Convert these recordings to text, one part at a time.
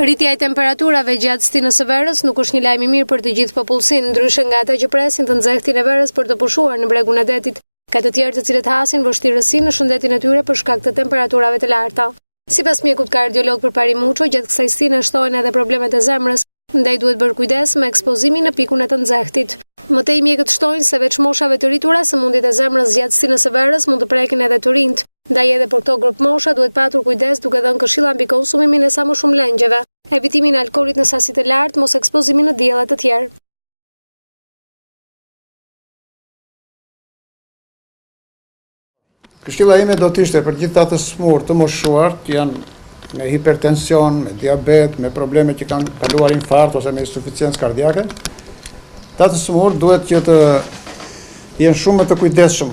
Rritja e temperaturave gjatë stinës së verës nuk është një lajm i mirë për të gjithë popullsinë, ndryshe nga ata që presin të nxehtin e verës për të pushuar në bregun e detit, ka të tjerë të cilët hasin vështirësi në shëndetin e tyre për shkak të temperaturave të larta. Sipas mjekut kardiolog Përpari Muço, gjatë kësaj stine shtohen edhe problemet e zemrës, ndaj duhet bërë kujdes me ekspozimin në pikun e të nxehtit. Mëtej mjekët shtojnë se veç moshave të rritura sëmundjet e zemrës gjatë stinës së verës mund të prekin edhe të rinjt. Ndaj edhe për këto grup mosha duhet patur kujdes duke dhënë këshilla mbi konsumimin e sa më shumë lengjeve, evitimin e alkoolit në sasi të lartë, mos ekspozimin në diella të tjerë. Këshilla ime do të ishte për gjithë ata të smur të moshuar që janë me hipertension, me diabet, me probleme që kanë kaluar infarkt ose me insuficiencë kardiake. Ata të smur duhet që të jenë shumë të kujdesshëm,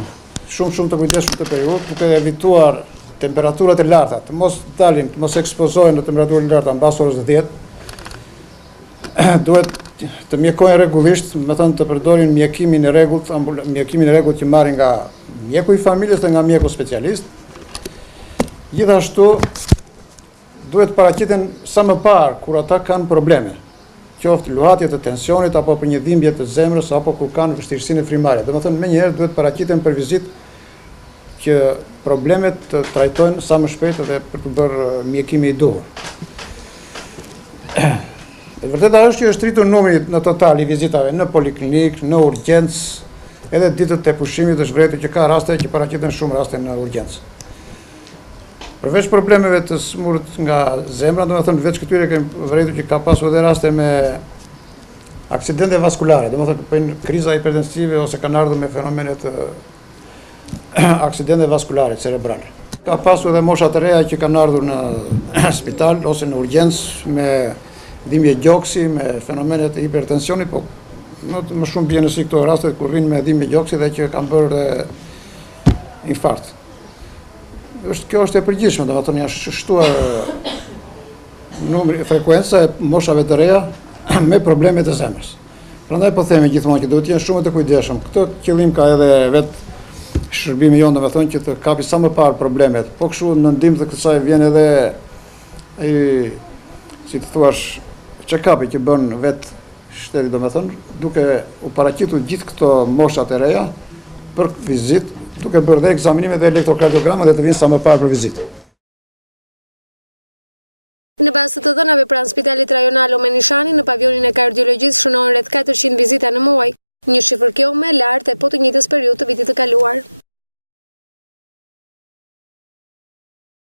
shumë të kujdesshëm të periudhë, duke evituar temperaturat e larta, të mos dalin, të mos ekspozohen në temperaturë të larta mbas orës 10. Duhet të mjekojnë rregullisht, me thënë të përdorin mjekimin e rregullt që marrin nga mjeku i familjes dhe nga mjeku specialist. Gjithashtu duhet paraqiten sa më parë kur ata kanë probleme, qoftë luhatje të tensionit apo për një dhimbje të zemrës apo kur kanë vështirësinë frymare. Domethënë menjëherë duhet paraqiten për vizitë që problemet të trajtojnë sa më shpejt dhe për të bërë mjekimi i duhur. E vërteta është që është rritur numri në total i vizitave në poliklinik, në urgjencë, edhe ditët e pushimit është vërtetë që ka raste që paraqiten shumë raste në urgjencë. Përveç problemeve të smurët nga zemra, domethënë veç këtyre kemi vërtetë që ka pasur edhe raste me aksidente vaskulare, domethënë kriza hipertensive ose kanë ardhur me fenomene të aksidente vaskulare cerebrale. Ka pasur edhe mosha të reja që kanë ardhur në spital ose në urgjencë me dhimbje gjoksi, me fenomene të hipertensionit, po më shumë bie në si këto raste kur vinë me dhimbje gjoksi dhe që kanë bërë infarkt. Kjo është e përgjithshme, domethënë janë shtuar frekuenca e moshave të reja me probleme të zemrës. Prandaj po themi gjithmonë që duhet të jenë shumë të kujdesshëm. Këtë qëllim ka edhe vetë shërbimi jonë, domethënë që të kapi sa më parë problemet. Po kështu në ndihmë të kësaj vjen edhe ai, si të thuash, check-upi që bën vetë shteti, domethënë, duke u paraqitur gjithë këto moshat e reja për vizitë, duke bërë dhe ekzaminimet dhe elektrokardiograma dhe të vinë sa më parë për vizitë. Në bazë të dhënave pranë Spitalit Rajonal Omenishani, në pavionin e kardiologjisë shënohen rreth 400 vizita në muaj, një shifër kjo më e lartë e po të njëjtës periudhë të vitit të kaluar.